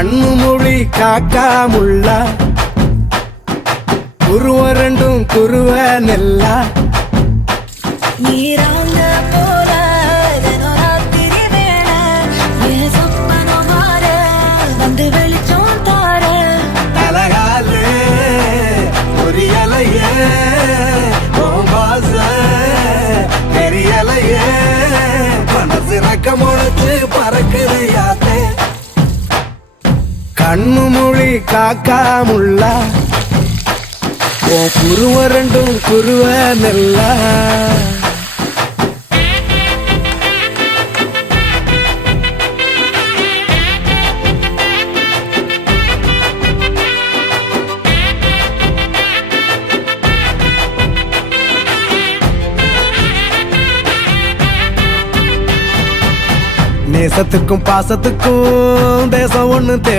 கண்ணு மொழி காக்கா முள்ளா குருவ ரெண்டும் குருவ நெல்லா நீராங்க போல ராத்திரி வேளை என் சொப்பனம் மாற வந்து வெளிச்சம் தார அழகாலே பொரியலையே பாச தெரியலையே மனசு ரக்க முளைச்சு பறக்குது யாத்தே கண்ணு மொழி காக்கா முள்ளா குருவ ரெண்டும் குருவ நெல்லா நேசத்துக்கும் பாசத்துக்கும் தேசம் ஒண்ணு